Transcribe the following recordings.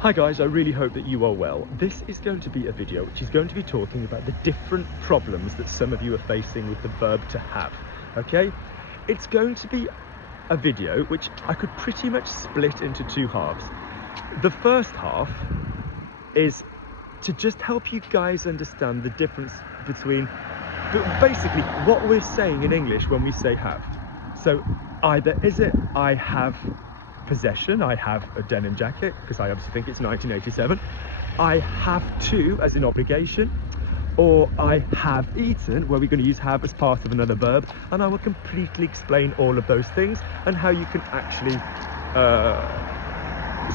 Hi guys, I really hope that you are well. This is going to be a video which is going to be talking about the different problems that some of you are facing with the verb to have, okay? It's going to be a video which I could pretty much split into two halves. The first half is to just help you guys understand the difference between basically what we're saying in English when we say have. So either is it I have possession, I have a denim jacket, because I obviously think it's 1987, I have to as an obligation, or I have eaten, where we're going to use have as part of another verb, and I will completely explain all of those things and how you can actually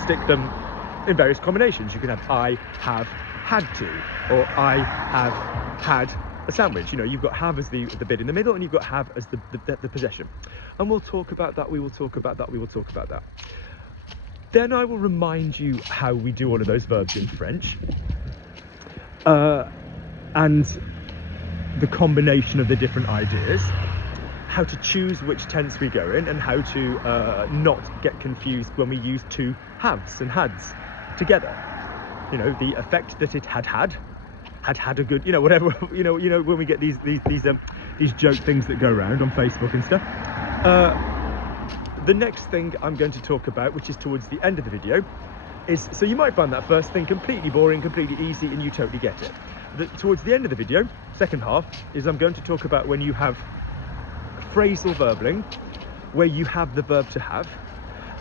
stick them in various combinations. You can have I have had to, or I have had a sandwich. You know, you've got have as the bit in the middle, and you've got have as the possession. And we'll talk about that, we will talk about that, we will talk about that. Then I will remind you how we do all of those verbs in French, and the combination of the different ideas, how to choose which tense we go in, and how to not get confused when we use two haves and hads together. You know, the effect that it had a good, you know, whatever, you know, when we get these joke things that go around on Facebook and stuff. The next thing I'm going to talk about, which is towards the end of the video, is, so you might find that first thing completely boring, completely easy, and you totally get it. Towards the end of the video, second half, is I'm going to talk about when you have phrasal verbling, where you have the verb to have,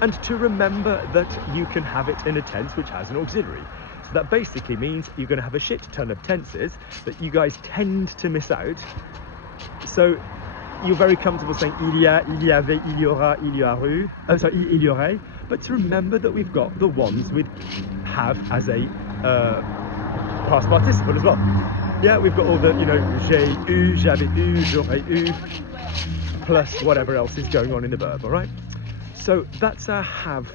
and to remember that you can have it in a tense which has an auxiliary. So that basically means you're going to have a shit ton of tenses that you guys tend to miss out. So you're very comfortable saying il y a, il y avait, il y aura, il y aurait, il y aurait, but to remember that we've got the ones with have as a past participle as well. Yeah, we've got all the, you know, j'ai eu, j'avais eu, j'aurais eu, plus whatever else is going on in the verb, all right? So that's our have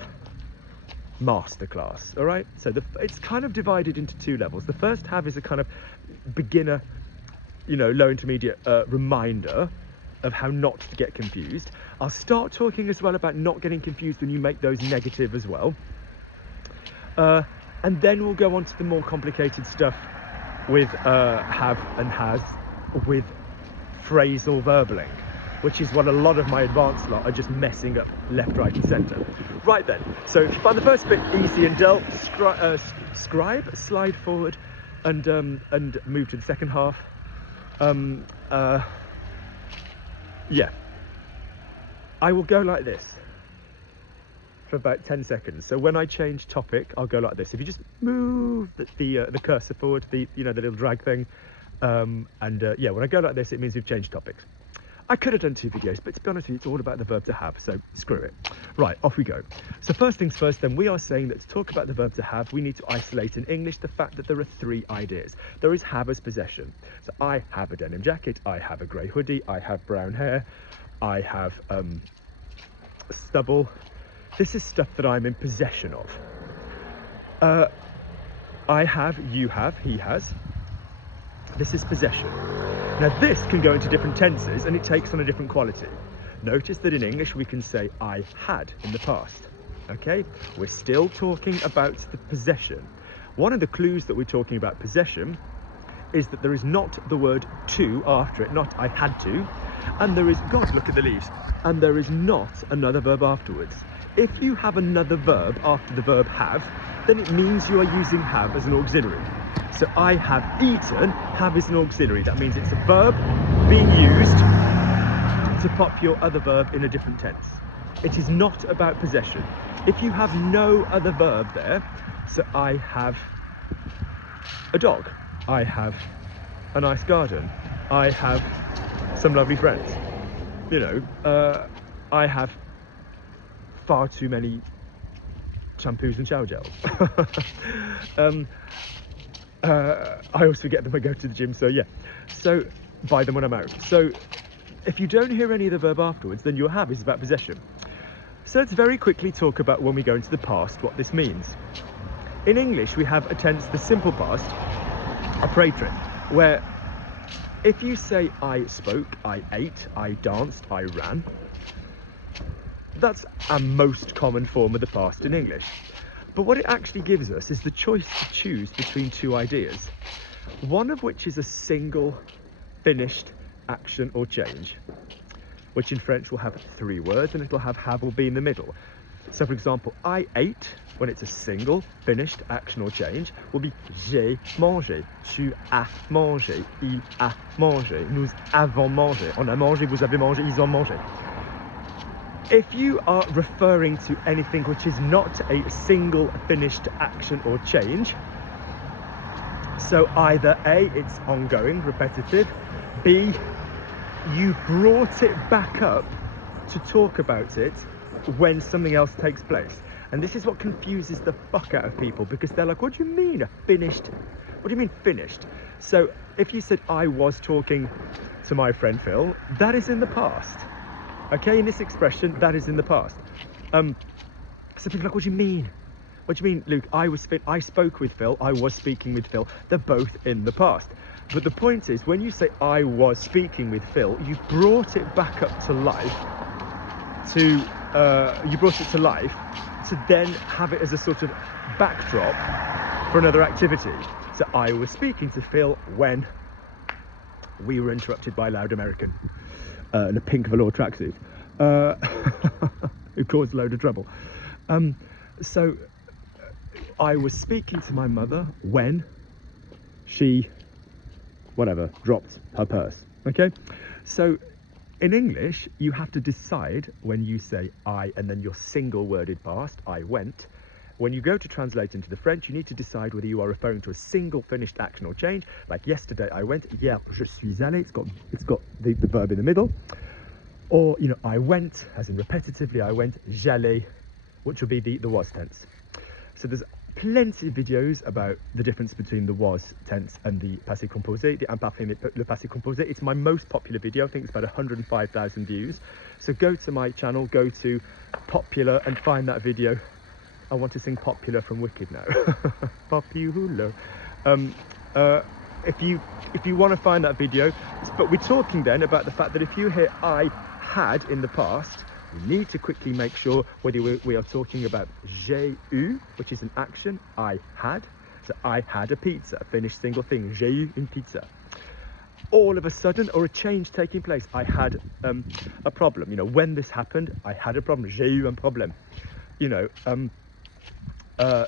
masterclass, all right? So it's kind of divided into two levels. The first have is a kind of beginner, you know, low intermediate reminder of how not to get confused. I'll start talking as well about not getting confused when you make those negative as well. And then we'll go on to the more complicated stuff with have and has, with phrasal verbling, which is what a lot of my advanced lot are just messing up left, right and centre. Right then, so if you find the first bit easy and dull, slide forward and move to the second half. Yeah, I will go like this for about 10 seconds. So when I change topic, I'll go like this. If you just move the cursor forward, the little drag thing, yeah, when I go like this, it means we've changed topics. I could have done two videos, but to be honest with you, it's all about the verb to have, so screw it. Right, off we go. So first things first, then, we are saying that to talk about the verb to have, we need to isolate in English the fact that there are three ideas. There is have as possession. So I have a denim jacket, I have a grey hoodie, I have brown hair, I have stubble. This is stuff that I'm in possession of. I have, you have, he has. This is possession. Now this can go into different tenses and it takes on a different quality. Notice that in English we can say I had in the past, okay? We're still talking about the possession. One of the clues that we're talking about possession is that there is not the word to after it, not I had to, and there is, God, look at the leaves, and there is not another verb afterwards. If you have another verb after the verb have, then it means you are using have as an auxiliary. So I have eaten, have is an auxiliary. That means it's a verb being used to pop your other verb in a different tense. It is not about possession. If you have no other verb there, so I have a dog, I have a nice garden, I have some lovely friends, you know, I have far too many shampoos and shower gels. I always forget them when I go to the gym, so yeah. So buy them when I'm out. So if you don't hear any of the verb afterwards, then your have is about possession. So let's very quickly talk about when we go into the past, what this means. In English, we have a tense, the simple past, a praetor, where if you say I spoke, I ate, I danced, I ran, that's a most common form of the past in English. But what it actually gives us is the choice to choose between two ideas, one of which is a single finished action or change, which in French will have 3 words, and it'll have will be in the middle. So for example, I ate, when it's a single finished action or change, will be j'ai mangé, tu as mangé, il a mangé, nous avons mangé, on a mangé, vous avez mangé, ils ont mangé. If you are referring to anything which is not a single finished action or change, so either A, it's ongoing, repetitive, B, you brought it back up to talk about it when something else takes place. And this is what confuses the fuck out of people, because they're like, what do you mean finished? What do you mean finished? So if you said I was talking to my friend Phil, that is in the past. Okay, in this expression, that is in the past. So people are like, what do you mean? What do you mean, Luke? I spoke with Phil, I was speaking with Phil. They're both in the past. But the point is, when you say I was speaking with Phil, you brought it back up to life to then have it as a sort of backdrop for another activity. So I was speaking to Phil when we were interrupted by a loud American in a pink velour tracksuit who caused a load of trouble. So I was speaking to my mother when she, whatever, dropped her purse. Okay, so in English, you have to decide when you say I and then your single worded past, I went. When you go to translate into the French, you need to decide whether you are referring to a single finished action or change, like yesterday I went, hier je suis allé, it's got the verb in the middle, or, you know, I went, as in repetitively I went, j'allais, which will be the was tense. So there's plenty of videos about the difference between the was tense and the passé composé, the imparfait le passé composé. It's my most popular video. I think it's about 105,000 views. So go to my channel, go to popular and find that video. I want to sing popular from Wicked now. Popular. If you want to find that video, but we're talking then about the fact that if you hear I had in the past, we need to quickly make sure whether we are talking about j'ai eu, which is an action, I had. So I had a pizza, a finished single thing, j'ai eu une pizza. All of a sudden, or a change taking place, I had a problem. You know, when this happened, I had a problem, j'ai eu un problème. You know,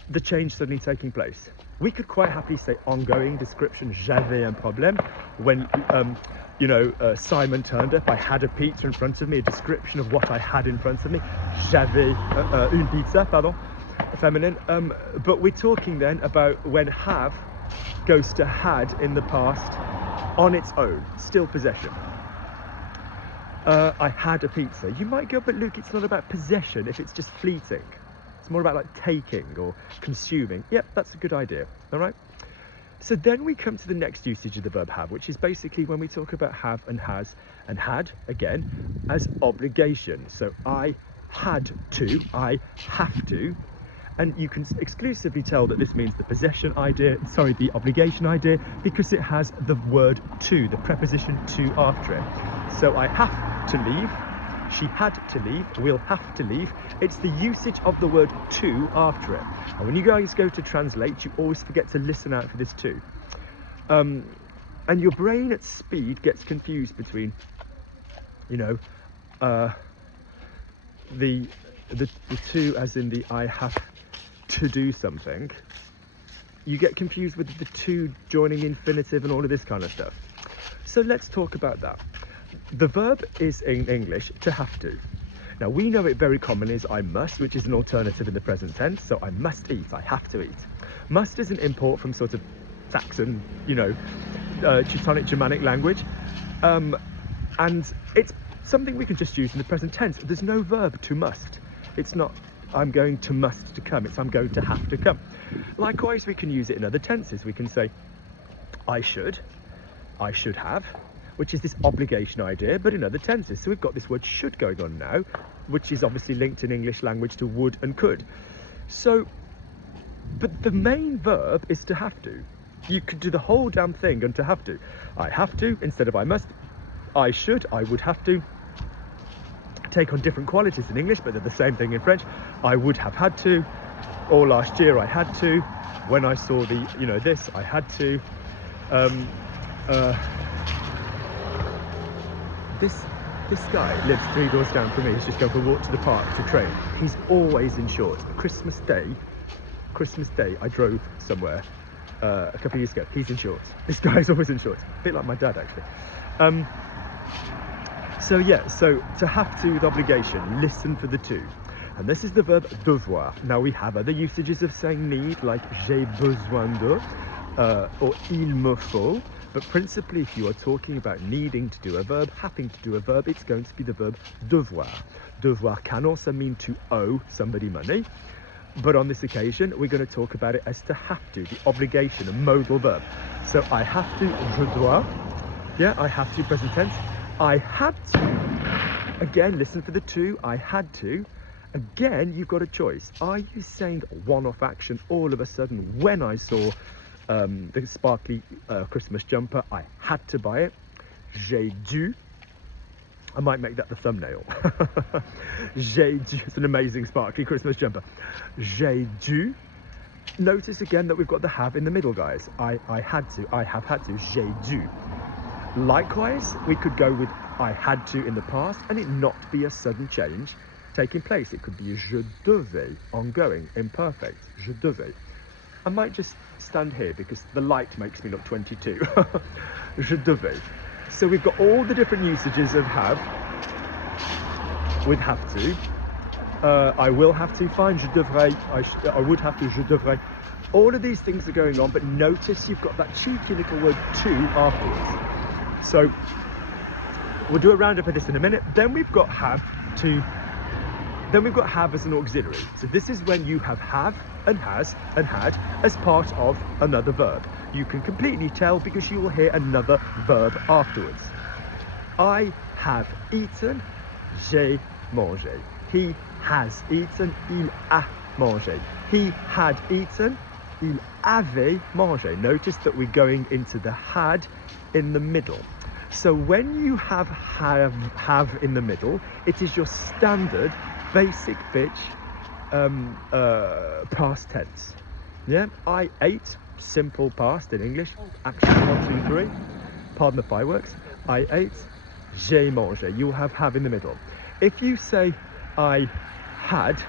the change suddenly taking place. We could quite happily say ongoing description, j'avais un problème, when you know, Simon turned up, I had a pizza in front of me, a description of what I had in front of me. J'avais une pizza, pardon, feminine. But we're talking then about when have goes to had in the past on its own, still possession. I had a pizza. You might go, but Luke, it's not about possession if it's just fleeting. It's more about like taking or consuming. Yep, that's a good idea, all right? So then we come to the next usage of the verb have, which is basically when we talk about have and has, and had, again, as obligation. So I had to, I have to, and you can exclusively tell that this means the possession idea, sorry, the obligation idea, because it has the word to, the preposition to after it. So I have to leave, she had to leave, we'll have to leave. It's the usage of the word to after it. And when you guys go to translate, you always forget to listen out for this to. And your brain at speed gets confused between, you know, the to as in the I have to do something. You get confused with the to joining infinitive and all of this kind of stuff. So let's talk about that. The verb is in English to have to. Now we know it very commonly as I must, which is an alternative in the present tense. So I must eat, I have to eat. Must is an import from sort of Saxon, you know, Teutonic Germanic language. And it's something we can just use in the present tense. There's no verb to must. It's not I'm going to must to come, it's I'm going to have to come. Likewise, we can use it in other tenses. We can say I should have, which is this obligation idea, but in other tenses. So we've got this word should going on now, which is obviously linked in English language to would and could. So, but the main verb is to have to. You could do the whole damn thing and to have to. I have to instead of I must. I should, I would have to. Take on different qualities in English, but they're the same thing in French. I would have had to. Or last year I had to. When I saw the, you know, this, I had to. This guy lives 3 doors down from me. He's just going for a walk to the park to train. He's always in shorts. Christmas Day, I drove somewhere a couple of years ago. He's in shorts. This guy's always in shorts. A bit like my dad, actually. So yeah, so to have to with obligation, listen for the two. And this is the verb devoir. Now we have other usages of saying need, like j'ai besoin de, or il me faut. But principally, if you are talking about needing to do a verb, having to do a verb, it's going to be the verb devoir. Devoir can also mean to owe somebody money. But on this occasion, we're going to talk about it as to have to, the obligation, a modal verb. So I have to, je dois. Yeah, I have to, present tense. I had to. Again, listen for the two. I had to. Again, you've got a choice. Are you saying one-off action all of a sudden when I saw the sparkly Christmas jumper, I had to buy it? J'ai dû. I might make that the thumbnail. J'ai dû. It's an amazing sparkly Christmas jumper. J'ai dû. Notice again that we've got the have in the middle, guys. I had to. I have had to. J'ai dû. Likewise, we could go with I had to in the past and it not be a sudden change taking place. It could be je devais, ongoing, imperfect. Je devais. I might just stand here because the light makes me look 22. Je devais. So we've got all the different usages of have with have to. I will have to, fine, je devrais, I would have to, je devrais. All of these things are going on, but notice you've got that cheeky little word to afterwards. So we'll do a roundup of this in a minute. Then we've got have to. Then we've got have as an auxiliary. So this is when you have and has and had as part of another verb. You can completely tell because you will hear another verb afterwards. I have eaten, j'ai mangé. He has eaten, il a mangé. He had eaten, il avait mangé. Notice that we're going into the had in the middle. So when you have in the middle, it is your standard basic bitch past tense. Yeah, I ate, simple past in English, action 1, 2, 3. Pardon the fireworks. I ate, j'ai mangé. You have in the middle. If you say I had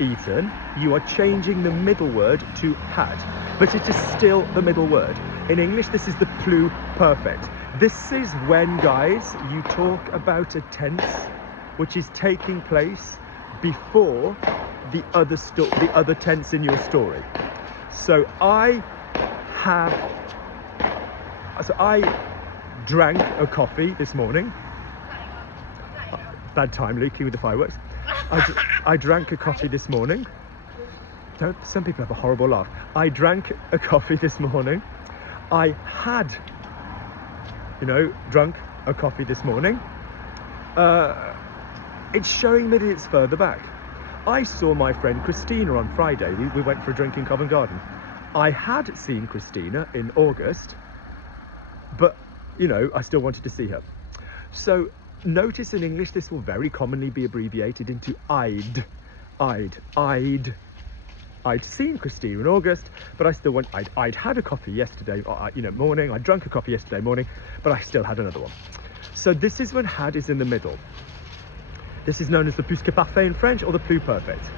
eaten, you are changing the middle word to had, but it is still the middle word. In English, this is the pluperfect. This is when, guys, you talk about a tense which is taking place before the other tense in your story. So I drank a coffee this morning. Bad time, Lukey, with the fireworks. I drank a coffee this morning. Some people have a horrible laugh. I drank a coffee this morning. I had, drunk a coffee this morning. It's showing me that it's further back. I saw my friend Christina on Friday. We went for a drink in Covent Garden. I had seen Christina in August, but, I still wanted to see her. So notice in English, this will very commonly be abbreviated into I'd seen Christina in August, but I still want, I'd had a coffee yesterday, morning. I drank a coffee yesterday morning, but I still had another one. So this is when had is in the middle. This is known as the plus que parfait in French, or the pluperfect.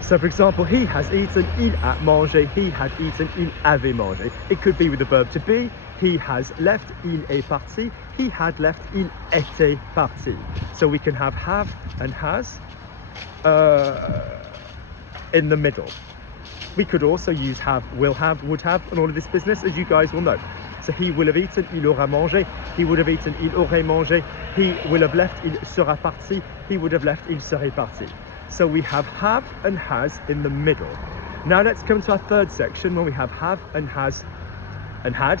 So for example, he has eaten, il a mangé, he had eaten, il avait mangé. It could be with the verb to be. He has left, il est parti. He had left, il était parti. So we can have and has in the middle. We could also use have, will have, would have, and all of this business, as you guys will know. So he will have eaten, il aura mangé. He would have eaten, il aurait mangé. He will have left, il sera parti. He would have left, il serait parti. So we have and has in the middle. Now let's come to our third section when we have and has and had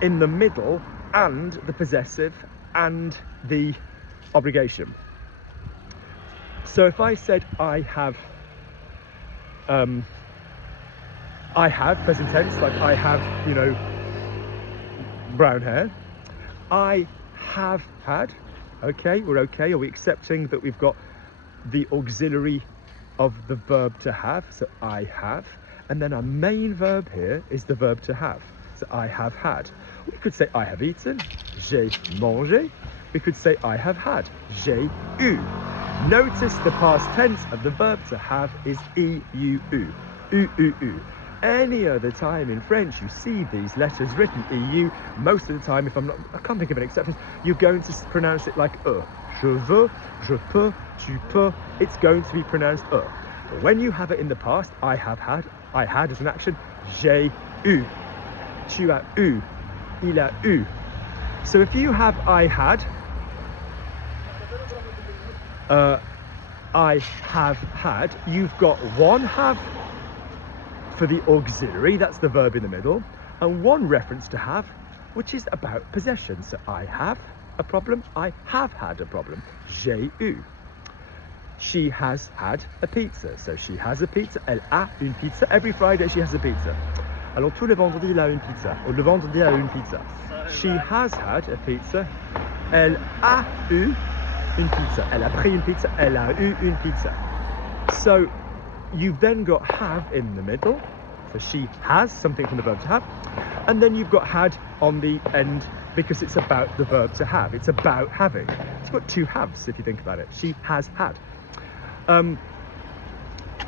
in the middle, and the possessive and the obligation. So if I said I have present tense, like I have, brown hair. I have had. Okay, we're okay. Are we accepting that we've got the auxiliary of the verb to have, so I have, and then our main verb here is the verb to have, so I have had. We could say I have eaten, j'ai mangé. We could say I have had, j'ai eu. Notice the past tense of the verb to have is eu, u. Any other time in French you see these letters written eu, most of the time, if I can't think of an exception, you're going to pronounce it like e. Je veux, je peux, tu peux, it's going to be pronounced e. But when you have it in the past, I have had, I had as an action, j'ai eu, tu as eu, il a eu. So if you have I had, I have had, you've got one have for the auxiliary, that's the verb in the middle, and one reference to have, which is about possession. So I have a problem, I have had a problem, j'ai eu. She has had a pizza, so she has a pizza, elle a une pizza. Every Friday she has a pizza. Alors tous les vendredis, elle a une pizza, ou le vendredi, elle a une pizza. She has had a pizza, elle a eu une pizza, elle a pris une pizza, elle a eu une pizza. So you've then got have in the middle, so she has something from the verb to have, and then you've got had on the end because it's about the verb to have, it's about having. It's got two haves if you think about it. She has had.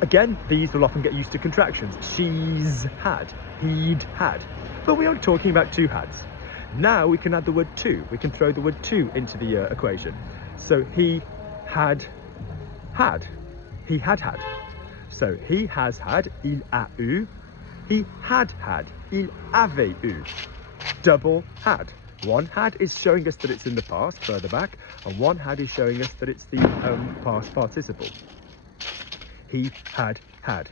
Again, these will often get used to contractions. She's had, he'd had, but we are talking about two hads. Now we can add the word to, we can throw the word to into the equation. So he had had, he had had. So he has had, il a eu. He had had, il avait eu. Double had. One had is showing us that it's in the past, further back, and one had is showing us that it's the past participle. He had had.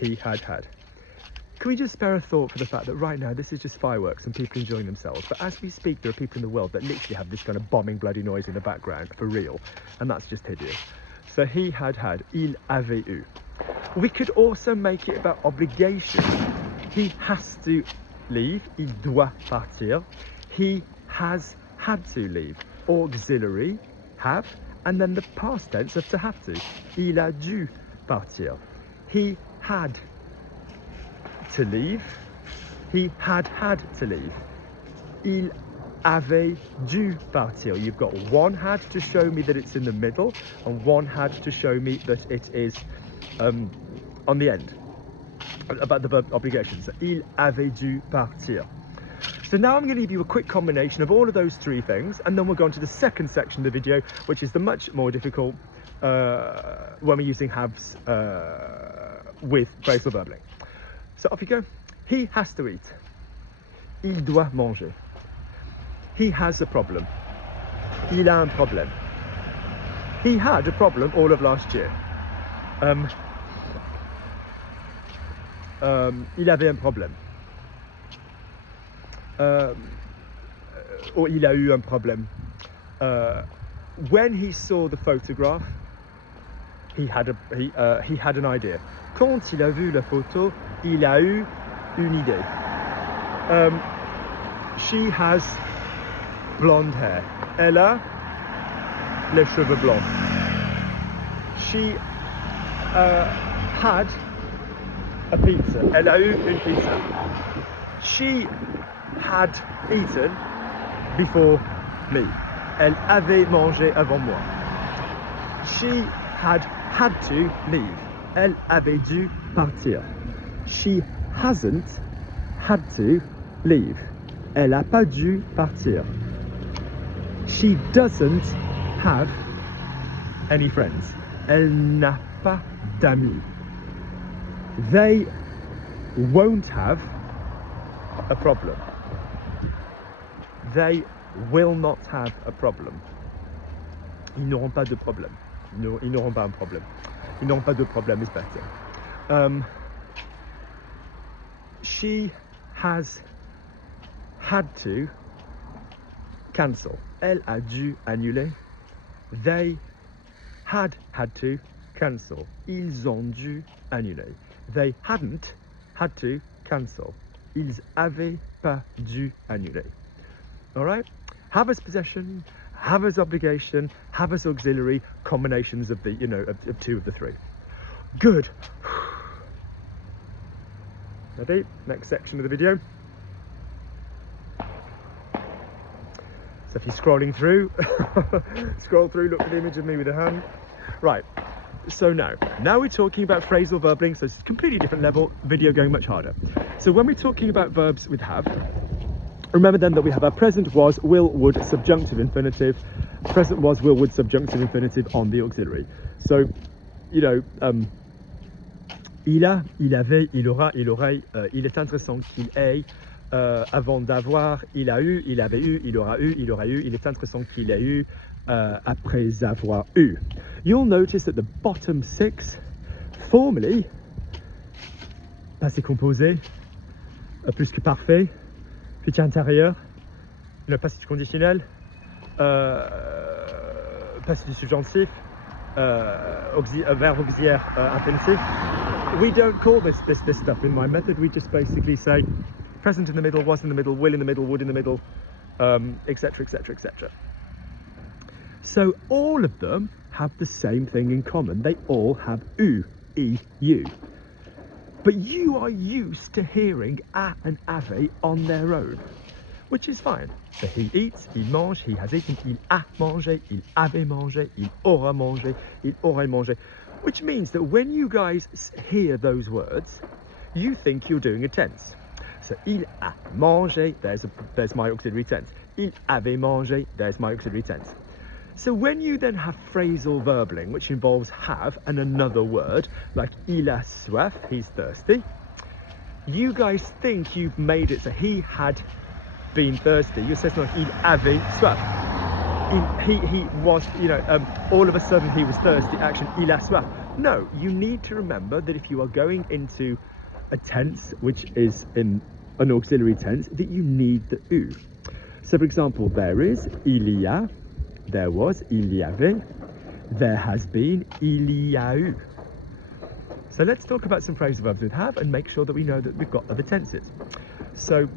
He had had. Can we just spare a thought for the fact that right now this is just fireworks and people enjoying themselves, but as we speak there are people in the world that literally have this kind of bombing bloody noise in the background for real, and that's just hideous. So he had had, il avait eu. We could also make it about obligation. He has to leave, il doit partir. He has had to leave. Auxiliary, have, and then the past tense of to have to. Il a dû partir. He had to leave. He had had to leave. Il avait dû partir. You've got one had to show me that it's in the middle, and one had to show me that it is on the end, about the verb obligation. So il avait dû partir. So now I'm going to give you a quick combination of all of those three things, and then we'll go on to the second section of the video, which is the much more difficult when we're using haves with phrasal verbling. So off you go. He has to eat. Il doit manger. He has a problem. Il a un problème. He had a problem all of last year. Il avait un problème. Or il a eu un problème. When he saw the photograph, he had an idea. Quand il a vu la photo, il a eu une idée. She has blonde hair. Elle a les cheveux blancs. She had a pizza. Elle a eu une pizza. She had eaten before me. Elle avait mangé avant moi. She had to leave. Elle avait dû partir. She hasn't had to leave. Elle n'a pas dû partir. She doesn't have any friends. Elle n'a pas d'amis. They won't have a problem. They will not have a problem. Ils n'auront pas de problème. Ils n'auront pas un problème. Ils n'auront pas de problème is better. She has had to cancel. Elle a dû annuler. They had to cancel. Ils ont dû annuler. They hadn't had to cancel. Ils avaient pas dû annuler. All right? Have as possession, have as obligation, have as auxiliary, combinations of the, of two of the three. Good. Ready? Next section of the video. So if you're scrolling through, scroll through, look for the image of me with a hand. Right, so now we're talking about phrasal verbling, so it's a completely different level, video going much harder. So when we're talking about verbs with have, remember then that we have our present was, will, would, subjunctive infinitive, present was, will, would, subjunctive infinitive on the auxiliary. So, you know, il a, il avait, il aura, il aurait, il est intéressant qu'il ait, avant d'avoir, il a eu, il avait eu, il aura eu, il aura eu, il est intéressant qu'il ait eu, après avoir eu. You'll notice that the bottom six, formally, passé composé, plus que parfait, futur intérieur, le passé conditionnel, passé du subjonctif, verbe auxiliaire infinitif. We don't call this stuff in my method. We just basically say present in the middle, was in the middle, will in the middle, would in the middle, etc, etc, etc. So all of them have the same thing in common. They all have u, e, u. But you are used to hearing a and ave on their own, which is fine. So he eats, il mange, he has eaten, il a mangé, il avait mangé, il aura mangé, il aurait mangé. Which means that when you guys hear those words, you think you're doing a tense. So il a mangé, there's my auxiliary tense. Il avait mangé, there's my auxiliary tense. So when you then have phrasal verbling, which involves have and another word, like il a soif, he's thirsty, you guys think you've made it so he had been thirsty. You say something like il avait soif. He was, you know, all of a sudden he was thirsty, action, il a soif. No, you need to remember that if you are going into a tense, which is in an auxiliary tense, that you need the u. So for example, there is, il y a, there was, il y avait, there has been, il y a eu. So let's talk about some phrasal verbs with have and make sure that we know that we've got other tenses. So,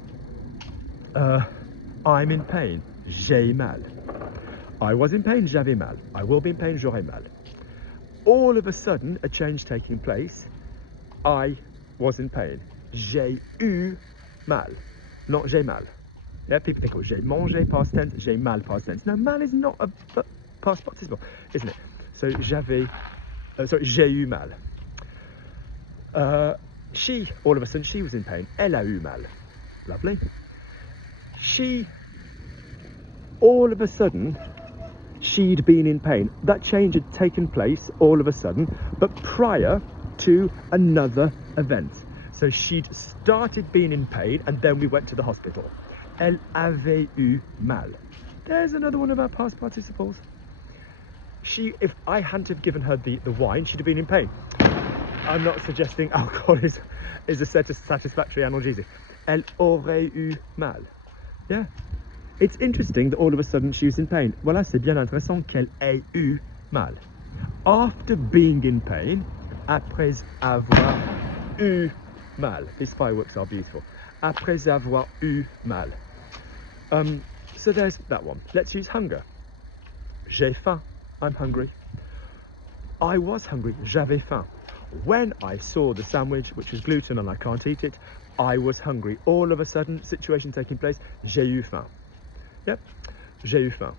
I'm in pain, j'ai mal. I was in pain, j'avais mal. I will be in pain, j'aurai mal. All of a sudden, a change taking place. I was in pain. J'ai eu mal. Not j'ai mal. Yeah, people think, oh, j'ai mangé, past tense, j'ai mal, past tense. No, mal is not a past participle, isn't it? So, j'ai eu mal. She, all of a sudden, she was in pain. Elle a eu mal. Lovely. She, all of a sudden, she'd been in pain. That change had taken place all of a sudden, but prior to another event. So she'd started being in pain and then we went to the hospital. Elle avait eu mal. There's another one of our past participles. She, if I hadn't have given her the wine, she'd have been in pain. I'm not suggesting alcohol is a satisfactory analgesic. Elle aurait eu mal. Yeah. It's interesting that all of a sudden she was in pain. Voilà, c'est bien intéressant qu'elle ait eu mal. After being in pain, après avoir eu mal. These fireworks are beautiful. Après avoir eu mal. So there's that one. Let's use hunger. J'ai faim. I'm hungry. I was hungry. J'avais faim. When I saw the sandwich, which was gluten and I can't eat it, I was hungry. All of a sudden, situation taking place, j'ai eu faim. Yep, j'ai eu faim.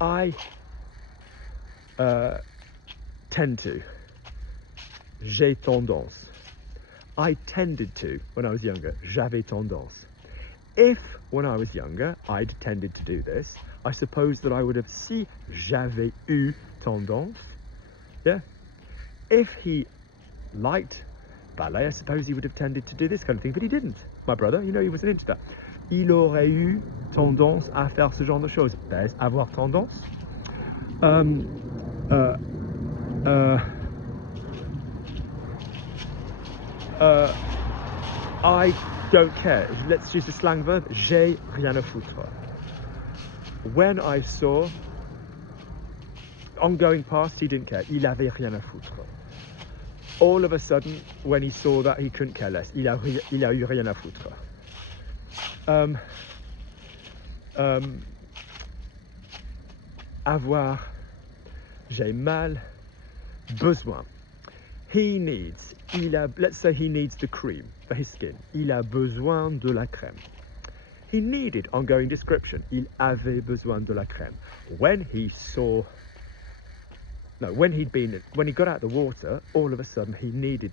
I tend to. J'ai tendance. I tended to when I was younger. J'avais tendance. If, when I was younger, I'd tended to do this, I suppose that I would have si j'avais eu tendance. Yeah. If he liked ballet, I suppose he would have tended to do this kind of thing, but he didn't. My brother, you know, he wasn't into that. Il aurait eu tendance à faire ce genre de choses. There's avoir tendance. I don't care. Let's use the slang verb. J'ai rien à foutre. When I saw, on going past, he didn't care. Il avait rien à foutre. All of a sudden, when he saw that, he couldn't care less. Il a eu rien à foutre. Avoir, j'ai mal, besoin. He needs, let's say he needs the cream for his skin. Il a besoin de la crème. He needed ongoing description. Il avait besoin de la crème. When he got out of the water, all of a sudden he needed